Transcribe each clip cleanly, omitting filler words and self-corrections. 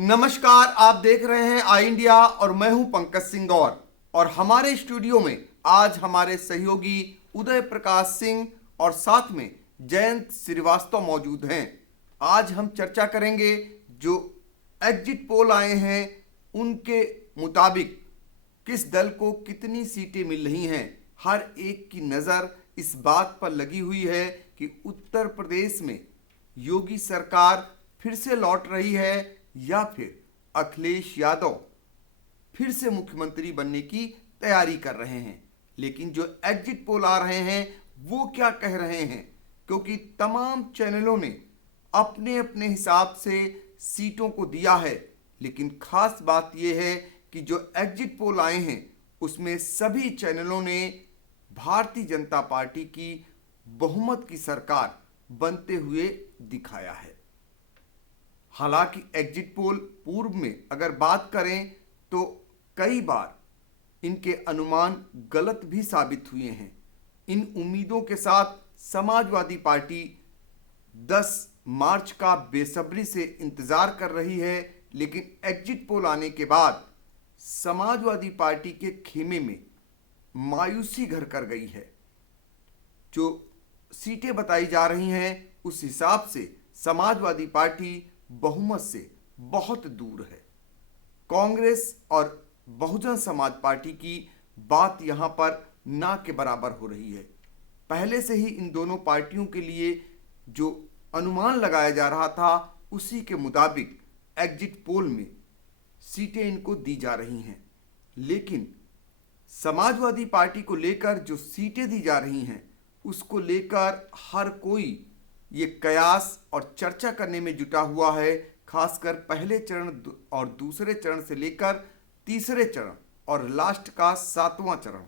नमस्कार, आप देख रहे हैं आई इंडिया और मैं हूं पंकज सिंह गौर। और हमारे स्टूडियो में आज हमारे सहयोगी उदय प्रकाश सिंह और साथ में जयंत श्रीवास्तव मौजूद हैं। आज हम चर्चा करेंगे जो एग्जिट पोल आए हैं उनके मुताबिक किस दल को कितनी सीटें मिल रही हैं। हर एक की नज़र इस बात पर लगी हुई है कि उत्तर प्रदेश में योगी सरकार फिर से लौट रही है या फिर अखिलेश यादव फिर से मुख्यमंत्री बनने की तैयारी कर रहे हैं। लेकिन जो एग्जिट पोल आ रहे हैं वो क्या कह रहे हैं, क्योंकि तमाम चैनलों ने अपने अपने हिसाब से सीटों को दिया है। लेकिन खास बात यह है कि जो एग्जिट पोल आए हैं उसमें सभी चैनलों ने भारतीय जनता पार्टी की बहुमत की सरकार बनते हुए दिखाया है। हालांकि एग्जिट पोल पूर्व में अगर बात करें तो कई बार इनके अनुमान गलत भी साबित हुए हैं। इन उम्मीदों के साथ समाजवादी पार्टी 10 मार्च का बेसब्री से इंतजार कर रही है। लेकिन एग्जिट पोल आने के बाद समाजवादी पार्टी के खेमे में मायूसी घर कर गई है। जो सीटें बताई जा रही हैं उस हिसाब से समाजवादी पार्टी बहुमत से बहुत दूर है। कांग्रेस और बहुजन समाज पार्टी की बात यहां पर ना के बराबर हो रही है। पहले से ही इन दोनों पार्टियों के लिए जो अनुमान लगाया जा रहा था उसी के मुताबिक एग्जिट पोल में सीटें इनको दी जा रही हैं। लेकिन समाजवादी पार्टी को लेकर जो सीटें दी जा रही हैं उसको लेकर हर कोई ये कयास और चर्चा करने में जुटा हुआ है। खासकर पहले चरण और दूसरे चरण से लेकर तीसरे चरण और लास्ट का 7वां चरण,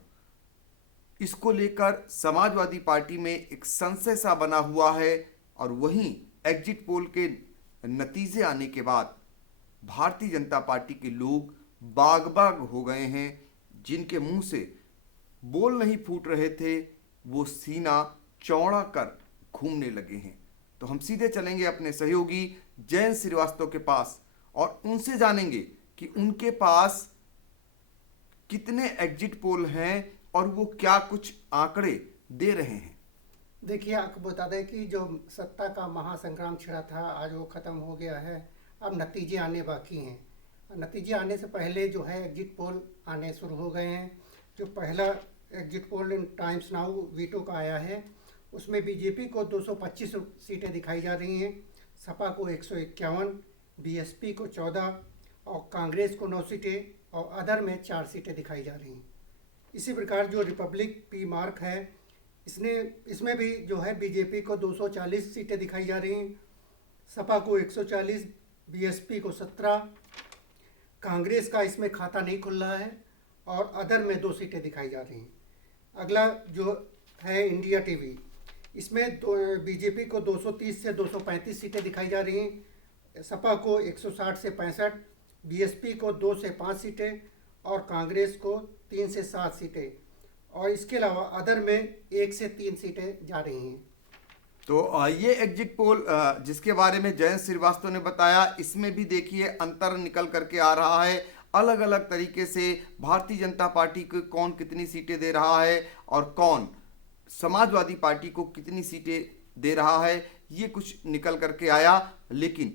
इसको लेकर समाजवादी पार्टी में एक संशय सा बना हुआ है। और वहीं एग्जिट पोल के नतीजे आने के बाद भारतीय जनता पार्टी के लोग बाग बाग हो गए हैं। जिनके मुंह से बोल नहीं फूट रहे थे वो सीना चौड़ा कर घूमने लगे हैं। तो हम सीधे चलेंगे अपने सहयोगी जयंत श्रीवास्तव के पास और उनसे जानेंगे कि उनके पास कितने एग्जिट पोल हैं और वो क्या कुछ आंकड़े दे रहे हैं। देखिए, आपको बता दें कि जो सत्ता का महासंग्राम छिड़ा था आज वो ख़त्म हो गया है। अब नतीजे आने बाकी हैं। नतीजे आने से पहले जो है एग्जिट पोल आने शुरू हो गए हैं। जो पहला एग्जिट पोल इन टाइम्स नाउ वीटो का आया है उसमें बीजेपी को 225 सीटें दिखाई जा रही हैं, सपा को 151, बीएसपी को 14 और कांग्रेस को 9 सीटें और अदर में 4 सीटें दिखाई जा रही हैं। इसी प्रकार जो रिपब्लिक पी मार्क है इसमें भी जो है बीजेपी को 240 सीटें दिखाई जा रही हैं, सपा को 140, बीएसपी को 17, कांग्रेस का इसमें खाता नहीं खुल रहा है और अदर में 2 सीटें दिखाई जा रही हैं। अगला जो है इंडिया टीवी, इसमें बीजेपी को 230 से 235 सीटें दिखाई जा रही हैं, सपा को 160 से 65, बीएसपी को 2 से 5 सीटें और कांग्रेस को 3 से 7 सीटें और इसके अलावा अदर में 1 से 3 सीटें जा रही हैं। तो ये एग्जिट पोल जिसके बारे में जयंत श्रीवास्तव ने बताया, इसमें भी देखिए अंतर निकल करके आ रहा है। अलग अलग तरीके से भारतीय जनता पार्टी को कौन कितनी सीटें दे रहा है और कौन समाजवादी पार्टी को कितनी सीटें दे रहा है, ये कुछ निकल करके आया। लेकिन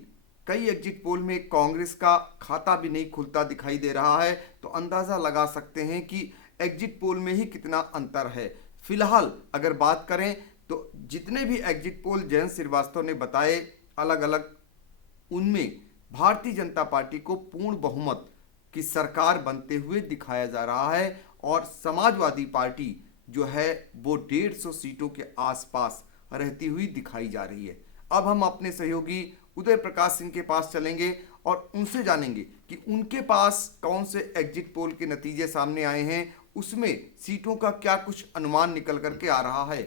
कई एग्जिट पोल में कांग्रेस का खाता भी नहीं खुलता दिखाई दे रहा है। तो अंदाज़ा लगा सकते हैं कि एग्जिट पोल में ही कितना अंतर है। फिलहाल अगर बात करें तो जितने भी एग्जिट पोल जयंत श्रीवास्तव ने बताए अलग अलग, उनमें भारतीय जनता पार्टी को पूर्ण बहुमत की सरकार बनते हुए दिखाया जा रहा है और समाजवादी पार्टी जो है वो 150 सीटों के आसपास रहती हुई दिखाई जा रही है। अब हम अपने सहयोगी उदय प्रकाश सिंह के पास चलेंगे और उनसे जानेंगे कि उनके पास कौन से एग्जिट पोल के नतीजे सामने आए हैं, उसमें सीटों का क्या कुछ अनुमान निकल करके आ रहा है।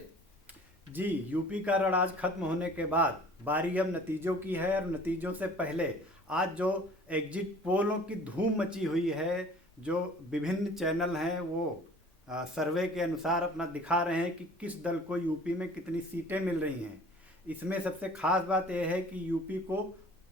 जी, यूपी का रण आज खत्म होने के बाद बारी अब नतीजों की है और नतीजों से पहले आज जो एग्जिट पोलों की धूम मची हुई है, जो विभिन्न चैनल हैं वो सर्वे के अनुसार अपना दिखा रहे हैं कि किस दल को यूपी में कितनी सीटें मिल रही हैं। इसमें सबसे खास बात यह है कि यूपी को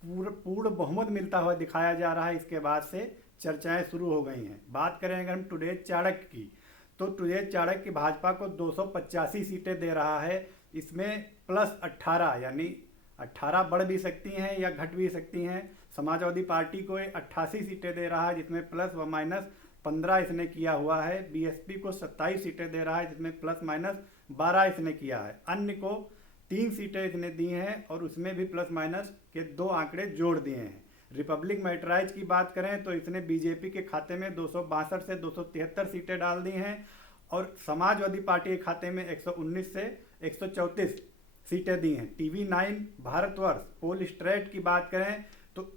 पूर्ण बहुमत मिलता हुआ दिखाया जा रहा है। इसके बाद से चर्चाएं शुरू हो गई हैं। बात करें अगर हम टुडे चाणक्य की, तो टुडे चाणक्य भाजपा को 285 सीटें दे रहा है। इसमें +18 यानी 18 बढ़ भी सकती हैं या घट भी सकती हैं। समाजवादी पार्टी को 88 सीटें दे रहा है, जिसमें प्लस व माइनस 15 इसने किया हुआ है। बीएसपी को 27 सीटें दे रहा है, जिसमें प्लस माइनस 12 इसने किया है। अन्य को 3 सीटें इसने दी हैं और उसमें भी प्लस माइनस के 2 आंकड़े जोड़ दिए हैं। रिपब्लिक मैटराइज की बात करें तो इसने बीजेपी के खाते में 262 से 273 सीटें डाल दी हैं और समाजवादी पार्टी के खाते में 119 से 134 सीटें दी हैं। TV9 भारतवर्ष पोल स्ट्रेट की बात करें तो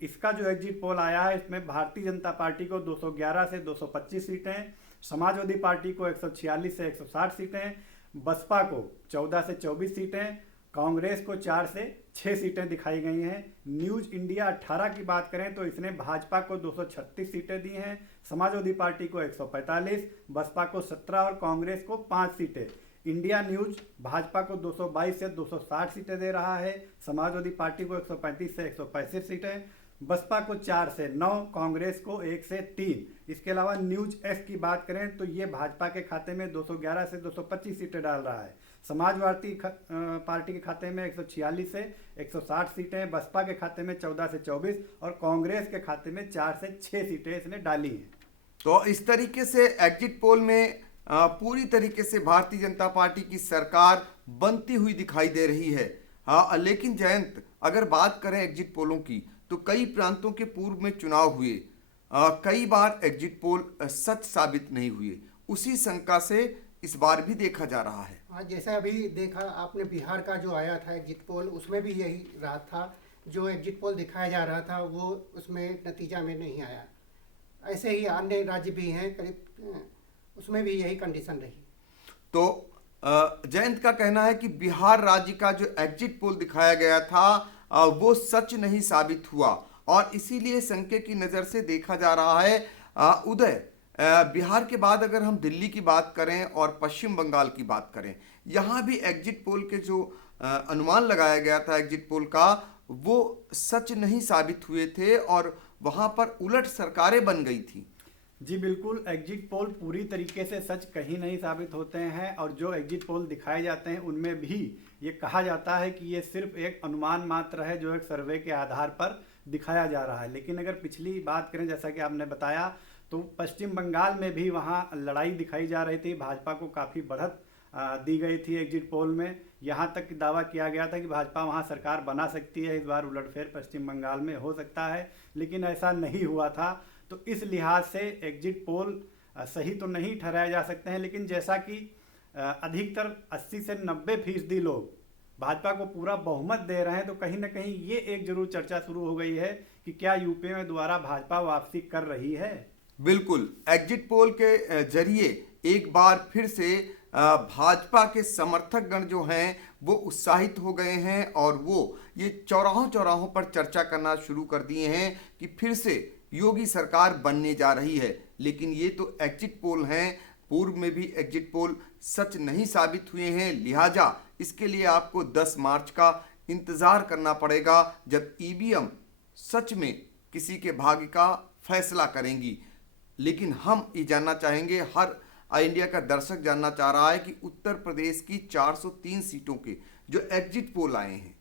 इसका जो एग्जिट पोल आया है, इसमें भारतीय जनता पार्टी को 211 से 225 सीटें, समाजवादी पार्टी को 146 से 160 सीटें, बसपा को 14 से 24 सीटें, कांग्रेस को 4 से 6 सीटें दिखाई गई हैं। न्यूज इंडिया 18 की बात करें तो इसने भाजपा को 236 सीटें दी हैं, समाजवादी पार्टी को 145, बसपा को 17 और कांग्रेस को 5 सीटें। इंडिया न्यूज भाजपा को 222 से 260 सीटें दे रहा है, समाजवादी पार्टी को 135 से 165 सीटें, बसपा को 4 से 9, कांग्रेस को 1 से 3। इसके अलावा न्यूज एस की बात करें तो ये भाजपा के खाते में 211 से 225 सीटें डाल रहा है, समाजवादी पार्टी के खाते में 146 से 160 सीटें, बसपा के खाते में 14 से 24 और कांग्रेस के खाते में 4 से 6 सीटें इसने डाली हैं। तो इस तरीके से एग्जिट पोल में पूरी तरीके से भारतीय जनता पार्टी की सरकार बनती हुई दिखाई दे रही है। हाँ, लेकिन जयंत, अगर बात करें एग्जिट पोलों की तो कई प्रांतों के पूर्व में चुनाव हुए, कई बार एग्जिट पोल सच साबित नहीं हुए। उसी शंका से इस बार भी देखा जा रहा है। हाँ, जैसा अभी देखा आपने बिहार का जो आया था एग्जिट पोल, उसमें भी यही रहा था। जो एग्जिट पोल दिखाया जा रहा था वो उसमें नतीजा में नहीं आया। ऐसे ही अन्य राज्य भी हैं, करीब उसमें भी यही कंडीशन रही। तो जयंत का कहना है कि बिहार राज्य का जो एग्जिट पोल दिखाया गया था वो सच नहीं साबित हुआ और इसीलिए शंके की नज़र से देखा जा रहा है। उदय, बिहार के बाद अगर हम दिल्ली की बात करें और पश्चिम बंगाल की बात करें, यहाँ भी एग्जिट पोल के जो अनुमान लगाया गया था एग्जिट पोल का, वो सच नहीं साबित हुए थे और वहाँ पर उलट सरकारें बन गई थी। जी बिल्कुल, एग्जिट पोल पूरी तरीके से सच कहीं नहीं साबित होते हैं और जो एग्जिट पोल दिखाए जाते हैं उनमें भी ये कहा जाता है कि ये सिर्फ एक अनुमान मात्र है जो एक सर्वे के आधार पर दिखाया जा रहा है। लेकिन अगर पिछली बात करें, जैसा कि आपने बताया, तो पश्चिम बंगाल में भी वहाँ लड़ाई दिखाई जा रही थी, भाजपा को काफ़ी बढ़त दी गई थी एग्जिट पोल में। यहाँ तक दावा किया गया था कि भाजपा वहाँ सरकार बना सकती है, इस बार उलटफेर पश्चिम बंगाल में हो सकता है, लेकिन ऐसा नहीं हुआ था। तो इस लिहाज से एग्जिट पोल सही तो नहीं ठहराए जा सकते हैं, लेकिन जैसा कि अधिकतर 80 से 90% लोग भाजपा को पूरा बहुमत दे रहे हैं, तो कहीं ना कहीं ये एक जरूर चर्चा शुरू हो गई है कि क्या यूपी में दोबारा भाजपा वापसी कर रही है। बिल्कुल, एग्जिट पोल के जरिए एक बार फिर से भाजपा के समर्थक गण जो हैं वो उत्साहित हो गए हैं और वो ये चौराहों पर चर्चा करना शुरू कर दिए हैं कि फिर से योगी सरकार बनने जा रही है। लेकिन ये तो एग्जिट पोल हैं, पूर्व में भी एग्जिट पोल सच नहीं साबित हुए हैं, लिहाजा इसके लिए आपको 10 मार्च का इंतज़ार करना पड़ेगा जब ईवीएम सच में किसी के भाग्य का फैसला करेंगी। लेकिन हम ये जानना चाहेंगे, हर इंडिया का दर्शक जानना चाह रहा है कि उत्तर प्रदेश की 403 सीटों के जो एग्जिट पोल आए हैं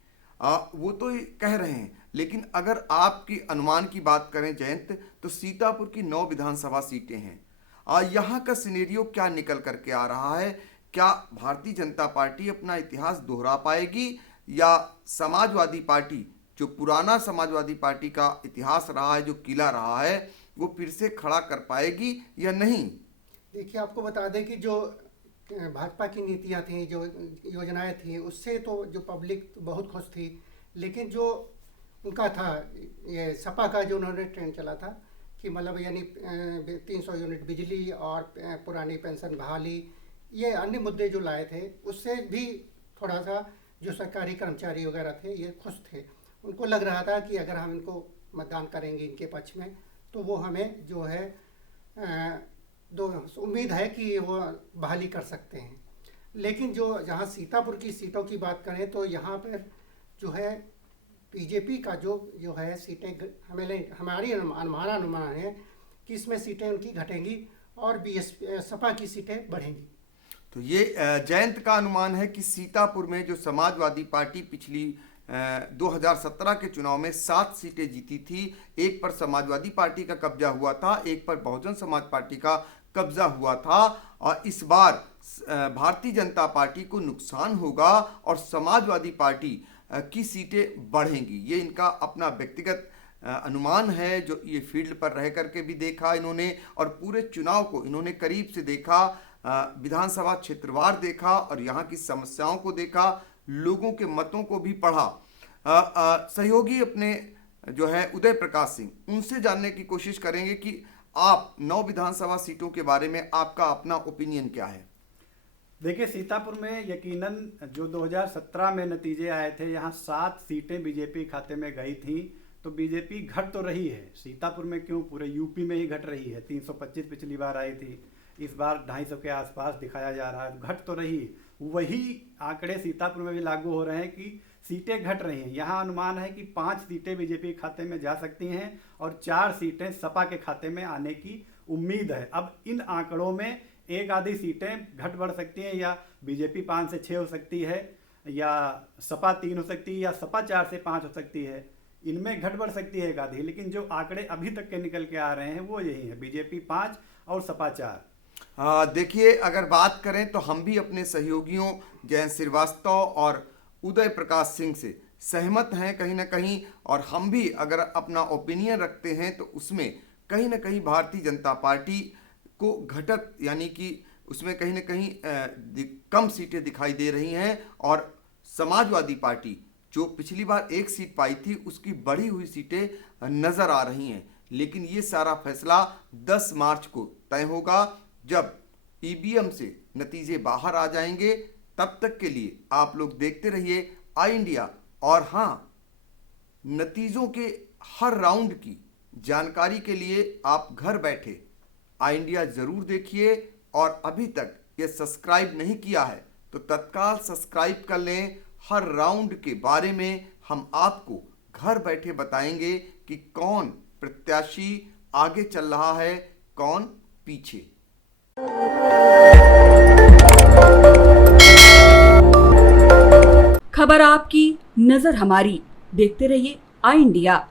वो तो कह रहे हैं, लेकिन अगर आपकी अनुमान की बात करें जयंत, तो सीतापुर की 9 विधानसभा सीटें हैं। यहाँ का सिनेरियो क्या निकल करके आ रहा है? क्या भारतीय जनता पार्टी अपना इतिहास दोहरा पाएगी या समाजवादी पार्टी, जो पुराना समाजवादी पार्टी का इतिहास रहा है, जो किला रहा है, वो फिर से खड़ा कर पाएगी या नहीं? देखिए, आपको बता दें कि जो भाजपा की नीतियां थी, जो योजनाएं थी, उससे तो जो पब्लिक बहुत खुश थी। लेकिन जो उनका था ये सपा का जो उन्होंने ट्रेंड चला था कि मतलब यानी 300 यूनिट बिजली और पुरानी पेंशन बहाली, ये अन्य मुद्दे जो लाए थे, उससे भी थोड़ा सा जो सरकारी कर्मचारी वगैरह थे ये खुश थे। उनको लग रहा था कि अगर हम इनको मतदान करेंगे इनके पक्ष में तो वो हमें जो है उम्मीद है कि वो बहाली कर सकते हैं। लेकिन जो जहाँ सीतापुर की सीटों की बात करें तो यहाँ पर जो है बीजेपी का जो जो है सीटें हमारा अनुमान है कि इसमें सीटें उनकी घटेंगी और बीएसपी सपा की सीटें बढ़ेंगी। तो ये जयंत का अनुमान है कि सीतापुर में जो समाजवादी पार्टी पिछली 2017 के चुनाव में 7 सीटें जीती थी, एक पर समाजवादी पार्टी का कब्जा हुआ था, एक पर बहुजन समाज पार्टी का कब्जा हुआ था, और इस बार भारतीय जनता पार्टी को नुकसान होगा और समाजवादी पार्टी की सीटें बढ़ेंगी। ये इनका अपना व्यक्तिगत अनुमान है, जो ये फील्ड पर रह करके भी देखा इन्होंने और पूरे चुनाव को इन्होंने करीब से देखा, विधानसभा क्षेत्रवार देखा और यहाँ की समस्याओं को देखा, लोगों के मतों को भी पढ़ा। सहयोगी अपने जो है उदय प्रकाश सिंह, उनसे जानने की कोशिश करेंगे कि आप 9 विधानसभा सीटों के बारे में आपका अपना ओपिनियन क्या है। देखिए, सीतापुर में यकीनन जो 2017 में नतीजे आए थे, यहाँ 7 सीटें बीजेपी खाते में गई थी, तो बीजेपी घट तो रही है। सीतापुर में क्यों, पूरे यूपी में ही घट रही है। 325 पिछली बार आई थी, इस बार 250 के आसपास दिखाया जा रहा है, घट तो रही। वही आंकड़े सीतापुर में भी लागू हो रहे हैं कि सीटें घट रही हैं। यहाँ अनुमान है कि 5 सीटें बीजेपी खाते में जा सकती हैं और 4 सीटें सपा के खाते में आने की उम्मीद है। अब इन आंकड़ों में एक आधी सीटें घट बढ़ सकती हैं, या बीजेपी 5 से 6 हो सकती है, या सपा 3 हो सकती है, या सपा 4 से 5 हो सकती है। इनमें घट बढ़ सकती है एक आधी, लेकिन जो आंकड़े अभी तक के निकल के आ रहे हैं वो यही है, बीजेपी 5 और सपा 4। देखिए, अगर बात करें तो हम भी अपने सहयोगियों जयंत श्रीवास्तव और उदय प्रकाश सिंह से सहमत हैं कहीं ना कहीं, और हम भी अगर अपना ओपिनियन रखते हैं तो उसमें कहीं ना कहीं भारतीय जनता पार्टी को घटत, यानी कि उसमें कहीं ना कहीं कम सीटें दिखाई दे रही हैं, और समाजवादी पार्टी जो पिछली बार 1 सीट पाई थी उसकी बढ़ी हुई सीटें नज़र आ रही हैं। लेकिन ये सारा फैसला 10 मार्च को तय होगा, जब ईवीएम से नतीजे बाहर आ जाएंगे। तब तक के लिए आप लोग देखते रहिए आई इंडिया, और हाँ, नतीजों के हर राउंड की जानकारी के लिए आप घर बैठे आई इंडिया ज़रूर देखिए, और अभी तक ये सब्सक्राइब नहीं किया है तो तत्काल सब्सक्राइब कर लें। हर राउंड के बारे में हम आपको घर बैठे बताएंगे कि कौन प्रत्याशी आगे चल रहा है, कौन पीछे। खबर आपकी, नजर हमारी। देखते रहिए आई इंडिया।